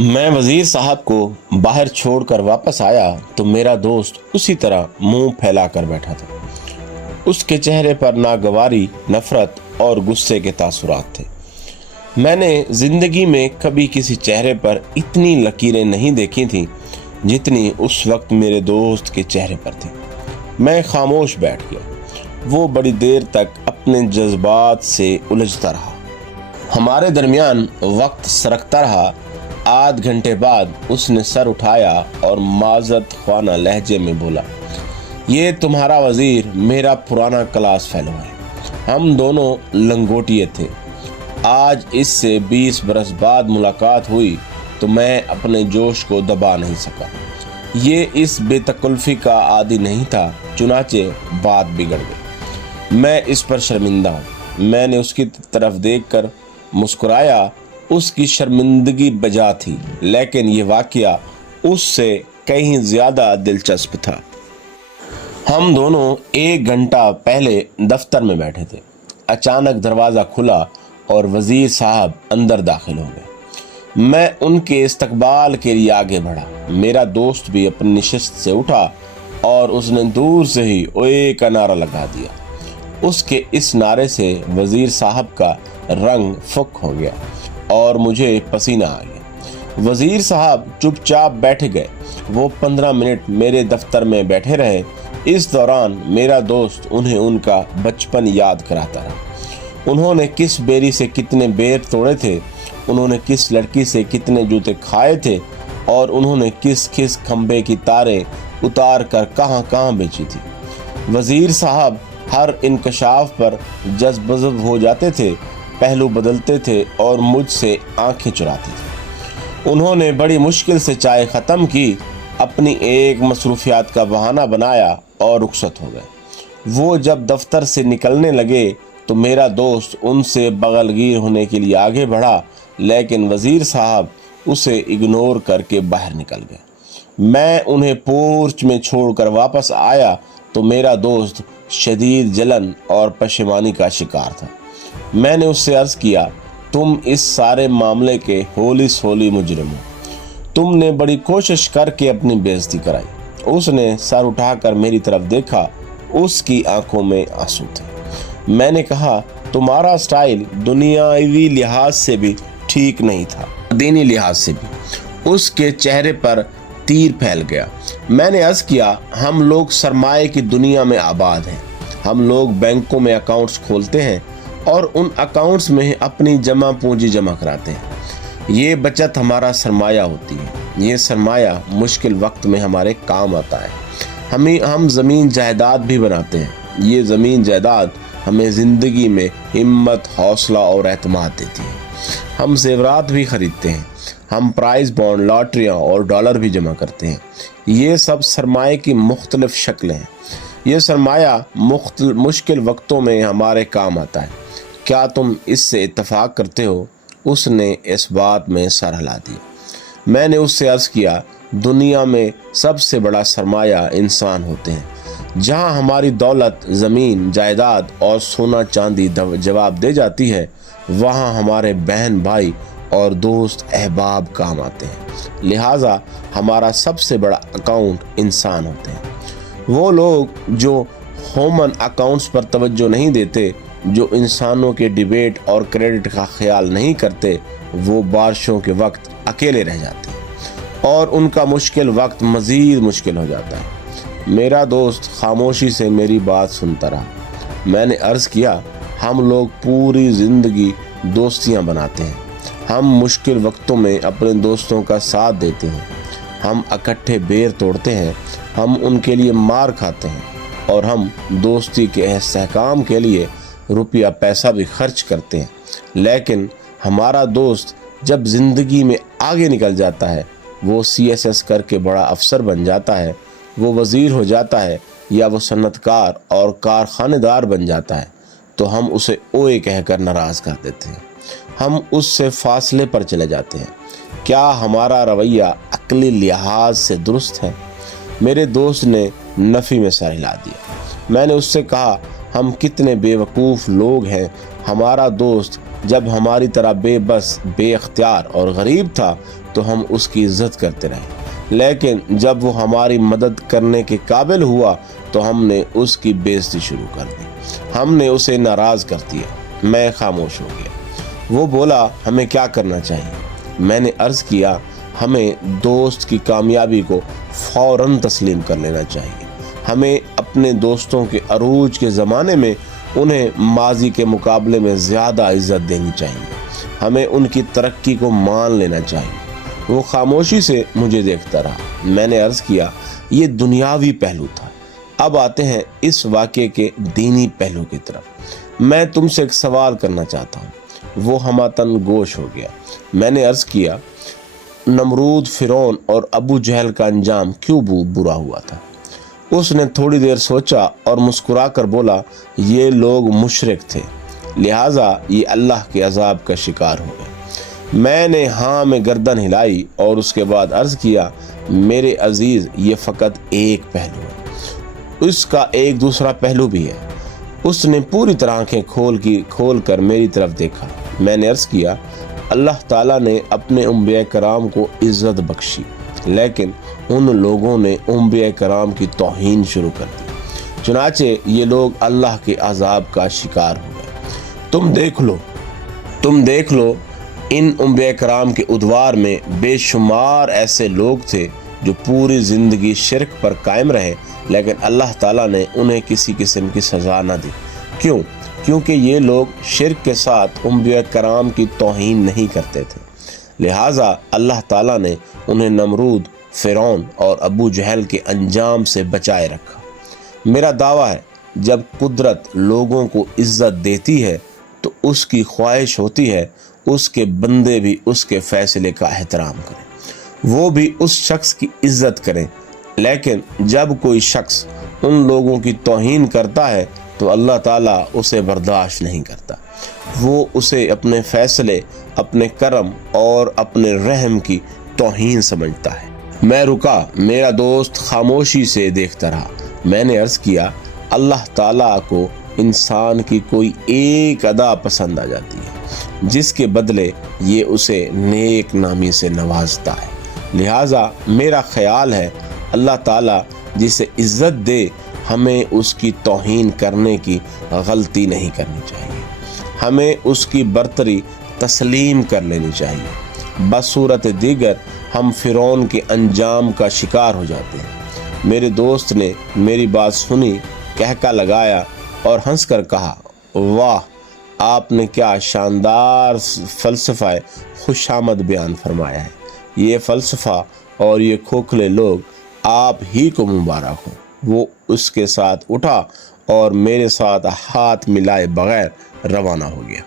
मैं वजीर साहब को बाहर छोड़कर वापस आया तो मेरा दोस्त उसी तरह मुंह फैलाकर बैठा था। उसके चेहरे पर नागवारी, नफरत और गुस्से के तासुरात थे। मैंने जिंदगी में कभी किसी चेहरे पर इतनी लकीरें नहीं देखी थीं जितनी उस वक्त मेरे दोस्त के चेहरे पर थी। मैं खामोश बैठ गया। वो बड़ी देर तक अपने जज्बात से उलझता रहा। हमारे दरमियान वक्त सरकता रहा। आध घंटे बाद उसने सर उठाया और माजरत ख्वाना लहजे में बोला, ये तुम्हारा वजीर मेरा पुराना क्लास फेलो है। हम दोनों लंगोटिए थे। आज इससे 20 बरस बाद मुलाकात हुई तो मैं अपने जोश को दबा नहीं सका। ये इस बेतकल्फ़ी का आदी नहीं था, चुनाचे बात बिगड़ गई। मैं इस पर शर्मिंदा हूँ। मैंने उसकी तरफ देखकर मुस्कुराया। उसकी शर्मिंदगी बजा थी, लेकिन ये वाक़या उससे कहीं ज़्यादा दिलचस्प था। हम दोनों 1 घंटा पहले दफ्तर में बैठे थे। अचानक दरवाज़ा खुला और वज़ीर साहब अंदर दाखिल हो गए। मैं उनके इस्तकबाल के लिए आगे बढ़ा। मेरा दोस्त भी अपनी नशिस्त से उठा और उसने दूर से ही ओए का नारा लगा दिया। उसके इस नारे से वज़ीर साहब का रंग फुक हो गया और मुझे पसीना आ गया। वज़ीर साहब चुपचाप बैठ गए। वो 15 मिनट मेरे दफ्तर में बैठे रहे। इस दौरान मेरा दोस्त उन्हें उनका बचपन याद कराता रहा। उन्होंने किस बेरी से कितने बेर तोड़े थे, उन्होंने किस लड़की से कितने जूते खाए थे और उन्होंने किस किस खंबे की तारें उतार कर कहाँ कहाँ बेची थी। वज़ीर साहब हर इंकशाफ पर जज्ब हो जाते थे, पहलू बदलते थे और मुझसे आंखें चुराते थे। उन्होंने बड़ी मुश्किल से चाय ख़त्म की, अपनी एक मसरूफियात का बहाना बनाया और रुखसत हो गए। वो जब दफ्तर से निकलने लगे तो मेरा दोस्त उनसे बगलगीर होने के लिए आगे बढ़ा, लेकिन वज़ीर साहब उसे इग्नोर करके बाहर निकल गए। मैं उन्हें पोर्च में छोड़कर वापस आया तो मेरा दोस्त शदीद जलन और पशेमानी का शिकार था। मैंने उससे अर्ज़ किया, तुम इस सारे मामले के होली सोली मुजरिम हो। तुमने बड़ी कोशिश करके अपनी बेइज्जती कराई। उसने सर उठाकर मेरी तरफ देखा। उसकी आंखों में आंसू थे। मैंने कहा, तुम्हारा स्टाइल दुनियावी लिहाज से भी ठीक नहीं था, दीनी लिहाज से भी। उसके चेहरे पर तीर फैल गया। मैंने अर्ज़ किया, हम लोग सरमाए की दुनिया में आबाद हैं। हम लोग बैंकों में अकाउंट्स खोलते हैं और उन अकाउंट्स में अपनी जमा पूंजी जमा कराते हैं। ये बचत हमारा सरमाया होती है। ये सरमाया मुश्किल वक्त में हमारे काम आता है। हम ज़मीन जायदाद भी बनाते हैं। ये ज़मीन जायदाद हमें ज़िंदगी में हिम्मत, हौसला और एतमाद देती है। हम ज़ेवरात भी ख़रीदते हैं। हम प्राइज़ बॉन्ड, लॉटरियाँ और डॉलर भी जमा करते हैं। ये सब सरमाए की मुख्तलिफ शक्लें हैं। ये सरमाया मुश्किल वक्तों में हमारे काम आता है। क्या तुम इससे इत्तफाक करते हो? उसने इस बात में सर हिला दिया। मैंने उससे अर्ज़ किया, दुनिया में सबसे बड़ा सरमाया इंसान होते हैं। जहाँ हमारी दौलत, ज़मीन, जायदाद और सोना चांदी जवाब दे जाती है, वहाँ हमारे बहन भाई और दोस्त अहबाब काम आते हैं। लिहाजा हमारा सबसे बड़ा अकाउंट इंसान होते हैं। वो लोग जो ह्यूमन अकाउंट्स पर तवज्जो नहीं देते, जो इंसानों के डिबेट और क्रेडिट का ख्याल नहीं करते, वो बारिशों के वक्त अकेले रह जाते हैं और उनका मुश्किल वक्त मज़ीद मुश्किल हो जाता है। मेरा दोस्त खामोशी से मेरी बात सुनता रहा। मैंने अर्ज़ किया, हम लोग पूरी ज़िंदगी दोस्तियां बनाते हैं। हम मुश्किल वक्तों में अपने दोस्तों का साथ देते हैं। हम इकट्ठे बेर तोड़ते हैं। हम उनके लिए मार खाते हैं और हम दोस्ती के इस्तेहकाम के लिए रुपया पैसा भी खर्च करते हैं। लेकिन हमारा दोस्त जब ज़िंदगी में आगे निकल जाता है, वो CSS करके बड़ा अफसर बन जाता है, वो वज़ीर हो जाता है या वो सन्नतकार और कारखानेदार बन जाता है, तो हम उसे ओए कहकर नाराज़ कर देते हैं। हम उससे फासले पर चले जाते हैं। क्या हमारा रवैया अक्ली लिहाज से दुरुस्त है? मेरे दोस्त ने नफ़ी में सर हिला दिया। मैंने उससे कहा, हम कितने बेवकूफ़ लोग हैं। हमारा दोस्त जब हमारी तरह बेबस, बेख्तियार और गरीब था تو ہم اس کی عزت کرتے رہے، لیکن جب وہ ہماری مدد کرنے کے قابل ہوا تو ہم نے اس کی بے عزتی شروع کر دی، ہم نے اسے ناراض کر دیا۔ میں خاموش ہو گیا۔ وہ بولا، ہمیں کیا کرنا چاہیے؟ میں نے عرض کیا، ہمیں دوست کی کامیابی کو فوراً تسلیم کر لینا چاہیے۔ ہمیں اپنے دوستوں کے عروج کے زمانے میں انہیں ماضی کے مقابلے میں زیادہ عزت دینی چاہیے۔ ہمیں ان کی ترقی کو مان لینا چاہیے۔ وہ خاموشی سے مجھے دیکھتا رہا۔ میں نے عرض کیا، یہ دنیاوی پہلو تھا، اب آتے ہیں اس واقعے کے دینی پہلو کی طرف۔ میں تم سے ایک سوال کرنا چاہتا ہوں۔ وہ ہماتن گوش ہو گیا۔ میں نے عرض کیا، نمرود، فرعون اور ابو جہل کا انجام کیوں برا ہوا تھا؟ اس نے تھوڑی دیر سوچا اور مسکرا کر بولا، یہ لوگ مشرک تھے، لہٰذا یہ اللہ کے عذاب کا شکار ہو گئے۔ میں نے ہاں میں گردن ہلائی اور اس کے بعد عرض کیا، میرے عزیز، یہ فقط ایک پہلو ہے، اس کا ایک دوسرا پہلو بھی ہے۔ اس نے پوری طرح آنکھیں کھول کر میری طرف دیکھا۔ میں نے عرض کیا، اللہ تعالیٰ نے اپنے انبیاء کرام کو عزت بخشی، لیکن ان لوگوں نے انبیاء کرام کی توہین شروع کر دی، چنانچہ یہ لوگ اللہ کے عذاب کا شکار ہو گئے۔ تم دیکھ لو ان انبیاء کرام کے ادوار میں بے شمار ایسے لوگ تھے جو پوری زندگی شرک پر قائم رہے، لیکن اللہ تعالیٰ نے انہیں کسی قسم کی سزا نہ دی۔ کیونکہ یہ لوگ شرک کے ساتھ انبیاء کرام کی توہین نہیں کرتے تھے، لہٰذا اللہ تعالیٰ نے انہیں نمرود، فرعون اور ابو جہل کے انجام سے بچائے رکھا۔ میرا دعویٰ ہے، جب قدرت لوگوں کو عزت دیتی ہے تو اس کی خواہش ہوتی ہے اس کے بندے بھی اس کے فیصلے کا احترام کریں، وہ بھی اس شخص کی عزت کریں۔ لیکن جب کوئی شخص ان لوگوں کی توہین کرتا ہے تو اللہ تعالیٰ اسے برداشت نہیں کرتا، وہ اسے اپنے فیصلے، اپنے کرم اور اپنے رحم کی توہین سمجھتا ہے۔ میں رکا، میرا دوست خاموشی سے دیکھتا رہا۔ میں نے عرض کیا، اللہ تعالیٰ کو انسان کی کوئی ایک ادا پسند آ جاتی ہے جس کے بدلے یہ اسے نیک نامی سے نوازتا ہے، لہٰذا میرا خیال ہے اللہ تعالیٰ جسے عزت دے ہمیں اس کی توہین کرنے کی غلطی نہیں کرنی چاہیے، ہمیں اس کی برتری تسلیم کر لینی چاہیے۔ بصورت دیگر ہم فرعون کے انجام کا شکار ہو جاتے ہیں۔ میرے دوست نے میری بات سنی، کہکا لگایا اور ہنس کر کہا، واہ، آپ نے کیا شاندار فلسفہ خوش آمد بیان فرمایا ہے۔ یہ فلسفہ اور یہ کھوکھلے لوگ آپ ہی کو مبارک ہوں۔ وہ اس کے ساتھ اٹھا اور میرے ساتھ ہاتھ ملائے بغیر روانہ ہو گیا۔